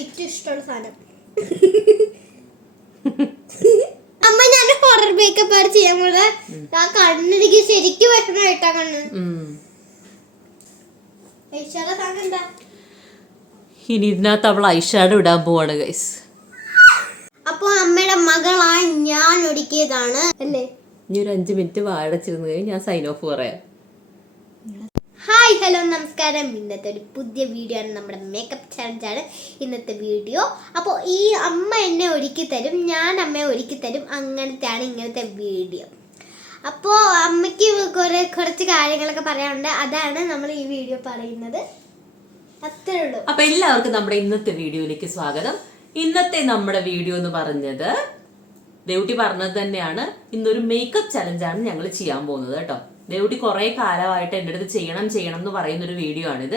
ഏറ്റവും ഇഷ്ടമുള്ള സാധനം. അമ്മ ഞാൻ ഹൊറർ മേക്കപ്പ് ആണ് ചെയ്യാൻ പോകുന്നത്. ആ കണ്ണെനിക്ക് ശരിക്കും വിഷമമായിട്ടാ കണ്ണ്. സാധനം എന്താ? ഇനി ഇതിനകത്ത് അവൾ ഐഷാഡോ ഇടാൻ പോവാണ് ഗൈസ്. അപ്പൊ അമ്മയുടെ മകളായ ഞാൻ ഒരുക്കിയതാണ് അല്ലേ. ഇനി ഒരു 5 മിനിറ്റ് വാഴച്ചിരുന്ന് കഴിഞ്ഞ് ഞാൻ സൈൻ ഓഫ് പറയാം. ഹായ് ഹലോ നമസ്കാരം. ഇന്നത്തെ ഒരു പുതിയ വീഡിയോ ആണ്, നമ്മുടെ മേക്കപ്പ് ചലഞ്ചാണ് ഇന്നത്തെ വീഡിയോ. അപ്പോൾ ഈ അമ്മ എന്നെ ഒരുക്കി തരും, ഞാൻ അമ്മയെ ഒരുക്കി തരും, അങ്ങനത്തെയാണ് ഇങ്ങനത്തെ വീഡിയോ. അപ്പോൾ അമ്മയ്ക്ക് കുറച്ച് കാര്യങ്ങളൊക്കെ പറയാനുണ്ട്, അതാണ് നമ്മൾ ഈ വീഡിയോ പറയുന്നത്. അത്രേ ഉള്ളൂ. അപ്പൊ എല്ലാവർക്കും നമ്മുടെ ഇന്നത്തെ വീഡിയോയിലേക്ക് സ്വാഗതം. ഇന്നത്തെ നമ്മുടെ വീഡിയോ എന്ന് പറഞ്ഞത് ദേവുട്ടി പറഞ്ഞത് തന്നെയാണ്. ഇന്നൊരു മേക്കപ്പ് ചലഞ്ചാണ് ഞങ്ങൾ ചെയ്യാൻ പോകുന്നത് കേട്ടോ. ദേവുട്ടി കുറെ കാലമായിട്ട് എൻ്റെ അടുത്ത് ചെയ്യണം എന്ന് പറയുന്നൊരു വീഡിയോ ആണിത്.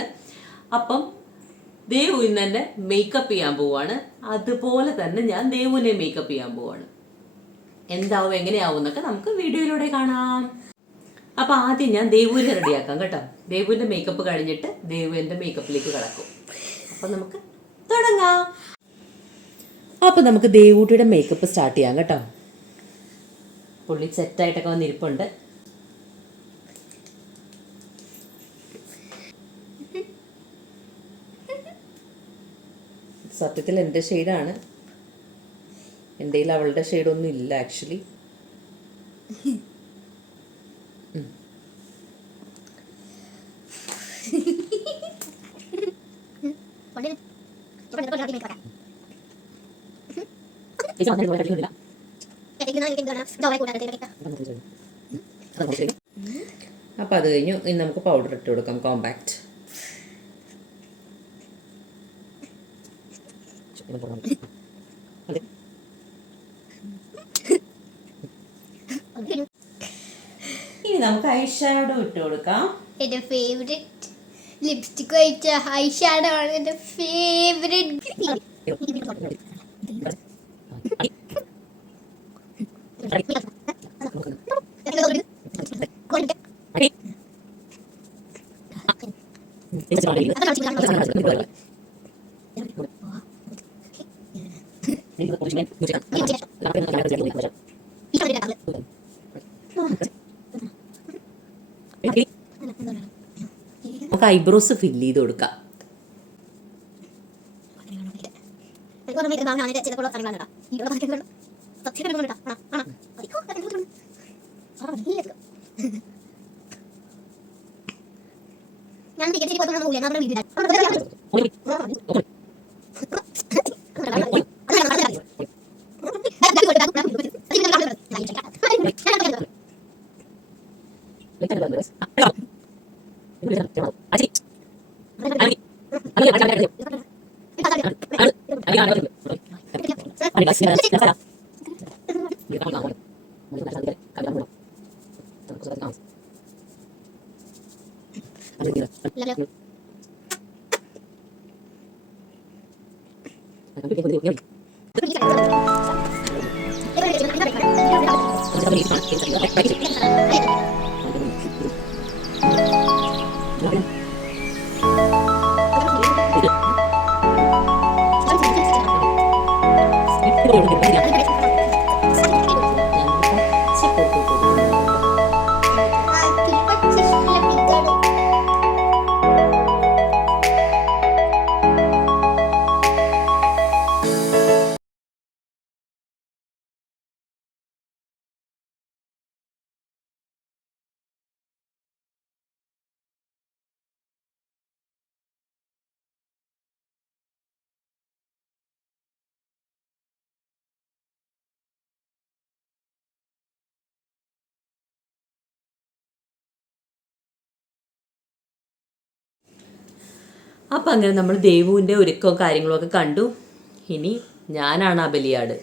അപ്പം ദേവു ഇന്ന് എന്നെ മേക്കപ്പ് ചെയ്യാൻ പോവാണ്. അതുപോലെ തന്നെ ഞാൻ ദേവുവിനെ മേക്കപ്പ് ചെയ്യാൻ പോവാണ്. എന്താവും എങ്ങനെയാവും എന്നൊക്കെ നമുക്ക് വീഡിയോയിലൂടെ കാണാം. അപ്പൊ ആദ്യം ഞാൻ ദേവുവിനെ റെഡിയാക്കാം കേട്ടോ. ദേവുവിന്റെ മേക്കപ്പ് കഴിഞ്ഞിട്ട് ദേവുവിന്റെ മേക്കപ്പിലേക്ക് കിടക്കും. അപ്പൊ നമുക്ക് തുടങ്ങാം. അപ്പൊ നമുക്ക് ദേവുട്ടിയുടെ മേക്കപ്പ് സ്റ്റാർട്ട് ചെയ്യാം കേട്ടോ. പുള്ളി സെറ്റായിട്ടൊക്കെ വന്നിരിപ്പുണ്ട്. സത്യത്തിൽ എൻ്റെ ഷെയ്ഡാണ്. എൻ്റെ കയ്യിൽ അവളുടെ ഷെയ്ഡൊന്നും ഇല്ല ആക്ച്വലി. അപ്പൊ അത് കഴിഞ്ഞു. ഇനി നമുക്ക് പൗഡർ ഇട്ട് കൊടുക്കാം, കോമ്പാക്ട്. ഇനി നമുക്ക് ഐഷാഡോ ഇട്ട് കൊടുക്കാം. എന്റെ ഫേവറേറ്റ് ലിപ്സ്റ്റിക് കഴിച്ച ഐഷാഡോ ആണ് എന്റെ ഫേവറേറ്റ്. നമുക്ക് ഐബ്രോസ് ഫില്ല് ചെയ്ത് കൊടുക്കാം. അപ്പം അങ്ങനെ നമ്മൾ ദേവുവിൻ്റെ ഒരുക്കവും കാര്യങ്ങളും ഒക്കെ കണ്ടു. ഇനി ഞാനാണ് ആ ബലിയാട്.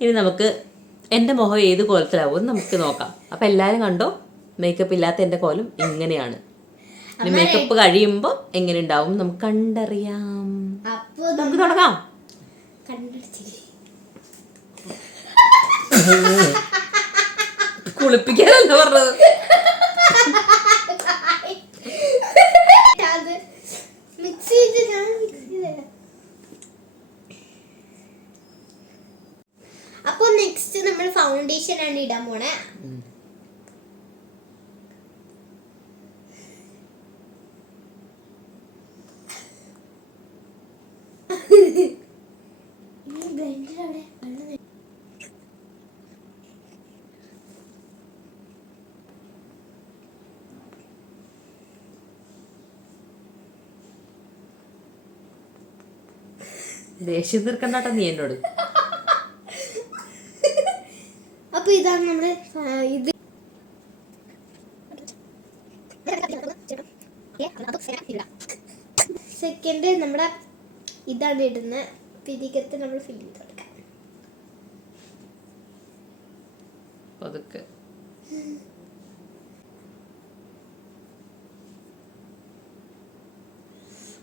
ഇനി നമുക്ക് എൻ്റെ മുഖം ഏത് കോലത്തിലാവും നമുക്ക് നോക്കാം. അപ്പം എല്ലാവരും കണ്ടോ, മേക്കപ്പ് ഇല്ലാത്ത എൻ്റെ കോലം ഇങ്ങനെയാണ്. ഇനി മേക്കപ്പ് കഴിയുമ്പോൾ എങ്ങനെ ഉണ്ടാവും നമുക്ക് കണ്ടറിയാം. നമുക്ക് തുടങ്ങാം. കുളിപ്പിക്കാനല്ലോ പറഞ്ഞത്. നമ്മൾ ഫൗണ്ടേഷൻ ആണ് ഇടാൻ പോണേ. ദേഷ്യം തീർക്കണ്ടാട്ടോ നീ എന്നോട്. അപ്പൊ ഇതാണ് നമ്മുടെ ഇത്. സെക്കൻഡ് നമ്മുടെ ഇതാണ് ഇടുന്ന പിരികത്ത് നമ്മൾ ഫിൽ ചെയ്ത് കൊടുക്കാം. പതുക്കെ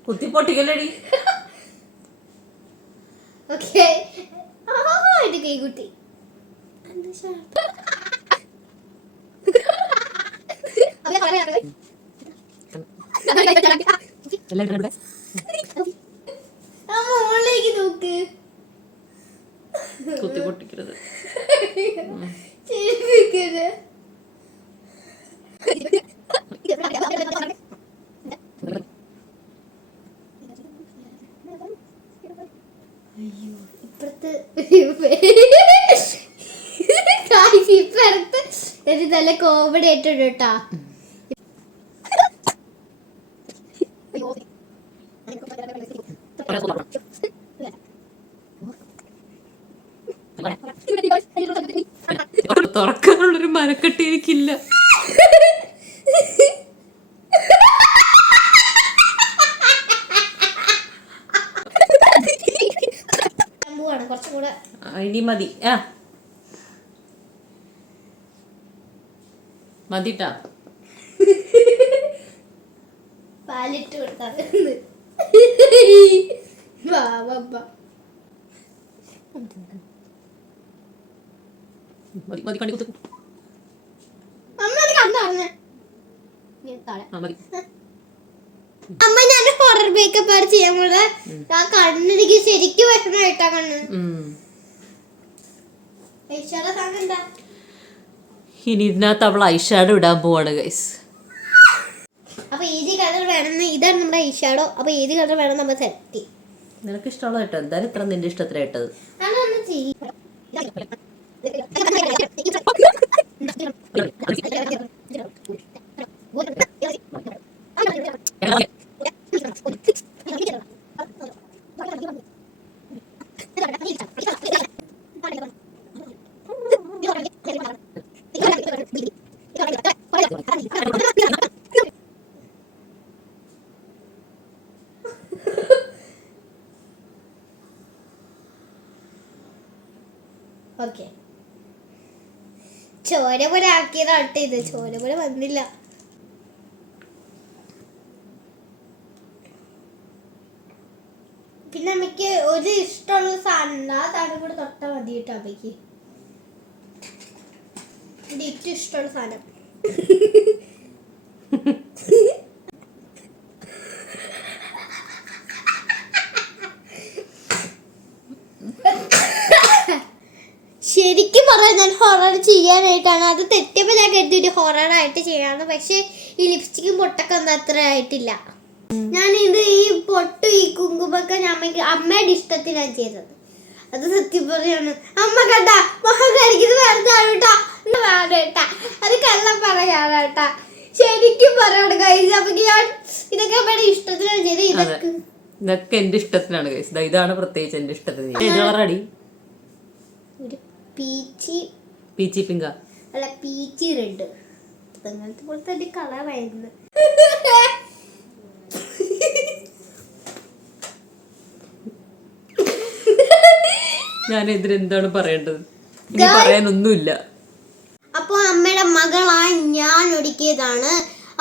കുത്തി പൊട്ടിക്കല്ലടി. ഓക്കെ എന്റെ കൈകുട്ടി മോളിലേക്ക് നോക്ക്. കുത്തി പൊട്ടിക്കരുത്. ചിരിപ്പിക്കരുത്. അയ്യോ ഇപ്പുറത്ത് ഇപ്പുറത്ത് ഒരു നല്ല കോമഡി ആയിട്ടുണ്ട് കേട്ടാ. തുറക്കാനുള്ളൊരു മനക്കെട്ടി എനിക്കില്ല. കുറച്ചും കൂടെ ഇനി മതി. മതിട്ടാ. പാലിട്ട് കൊടുത്താൽ മതി കണ്ടി കുത്തി. അമ്മ ഞാൻ ഹൊറർ മേക്കപ്പ് ആണ് ചെയ്യാൻ പോണത്. ആ കണ്ണെനിക്ക് ശരിക്കും വെക്കണായിട്ടാ കണ്ണ്. ഇനി ഇതിനകത്ത് അവൾ ഐഷാഡോ ഇടാൻ പോവാണ് ഗൈസ്. അപ്പൊ ഏത് കളർ വേണമെന്ന് ഇതാണ് നമ്മുടെ ഐഷാഡോ. അപ്പൊ ഏത് കളർ വേണം നമ്മൾ സെലക്ട് ചെയ്യും. നിനക്ക് ഇഷ്ടമുള്ള കേട്ടോ. എന്തായാലും ഇത്ര നിന്റെ ഇഷ്ടത്തിലാ ഇട്ടത്. അതൊന്ന് ചെയ്യും. ഓക്കെ ചോര പോലെ ആക്കിയതാട്ടെ ഇത്. ചോര പോലെ വന്നില്ല. പിന്നെ അമ്മയ്ക്ക് ഒരു ഇഷ്ടമുള്ള സാധനം ആ സാധനം കൂടെ തൊട്ടാ മതി കേട്ടോ. അമ്മയ്ക്ക് എന്റെ ഏറ്റവും ഇഷ്ടമുള്ള സാധനം ശരിക്കും പറയാൻ ഞാൻ ഹൊറർ ചെയ്യാനായിട്ടാണ്. അത് തെറ്റിയപ്പോൾ ഞാൻ കരുതി ഒരു ഹൊററായിട്ട് ചെയ്യാന്ന്. പക്ഷെ ഈ ലിപ്സ്റ്റിക്കും പൊട്ടൊക്കെ ഒന്നും അത്ര ആയിട്ടില്ല. ഞാൻ ഇത് ഈ പൊട്ട് ഈ കുങ്കുമൊക്കെ അമ്മയുടെ ഇഷ്ടത്തിനാണ് ചെയ്തത്. അത് സത്യം പറയാണ്. അമ്മ കണ്ട മുഖം കഴിക്കുന്നത് വേണ്ടാ വേണ്ടാ. അത് കള്ളം പറയാനാട്ടാ. ശരിക്കും പറയാണ് ഗൈസ്. അപ്പൊ ഞാൻ ഇതൊക്കെ അമ്മയുടെ ഇഷ്ടത്തിനാണ് ചെയ്തത്. ഇതൊക്കെ എന്റെ ഇഷ്ടത്തിനാണ് ഗൈസ്. ഇതാണ് പ്രത്യേകിച്ച് എന്റെ ഇഷ്ടത്തിന്. ഏത് കളറാടി? ഒരു പീച്ചി പിങ്ക അല്ല പീച്ചി റെഡ്. അങ്ങനത്തെ പോലത്തെ ഒരു കളറായിരുന്നു. ഞാൻ ഇതിനെന്താണ് പറയേണ്ടത്? ഇനി പറയാനൊന്നുമില്ല. അപ്പൊ അമ്മയുടെ മകളായി ഞാൻ ഒരുക്കിയതാണ്.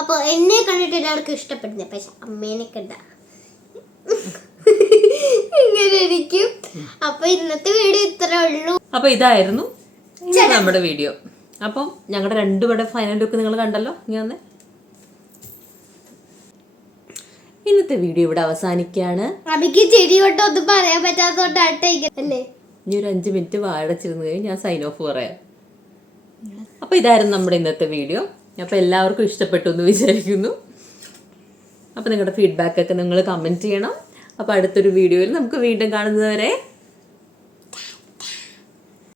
അപ്പൊ എന്നെ കണ്ടിട്ട് എല്ലാവർക്കും ഇഷ്ടപ്പെടുന്നത്. പക്ഷെ അമ്മേനെ കണ്ട ഇങ്ങനെ ഇരിക്കും. അപ്പൊ ഇന്നത്തെ വീഡിയോ ഇത്രേ ഉള്ളൂ. അപ്പൊ ഇതായിരുന്നു നമ്മുടെ വീഡിയോ. അപ്പം ഞങ്ങളുടെ രണ്ടുപേരുടെ ഫൈനൽ ലുക്ക് നിങ്ങൾ കണ്ടല്ലോ. ഇനി വന്നേ. ഇന്നത്തെ വീഡിയോ ഇവിടെ അവസാനിക്കാണ്. അമ്മയ്ക്ക് ചെടി തൊട്ട് ഒന്നും പറയാൻ പറ്റാത്തോണ്ടാട്ടെ അല്ലേ? ഇനി ഒരു 5 മിനിറ്റ് വാഴച്ചിരുന്ന് കഴിഞ്ഞ് ഞാൻ സൈൻ ഓഫ് പറയാം. അപ്പോൾ ഇതായിരുന്നു നമ്മുടെ ഇന്നത്തെ വീഡിയോ. അപ്പോൾ എല്ലാവർക്കും ഇഷ്ടപ്പെട്ടു എന്ന് വിചാരിക്കുന്നു. അപ്പോൾ നിങ്ങളുടെ ഫീഡ്ബാക്കൊക്കെ നിങ്ങൾ കമൻറ്റ് ചെയ്യണം. അപ്പോൾ അടുത്തൊരു വീഡിയോയിൽ നമുക്ക് വീണ്ടും കാണുന്നത് വരെ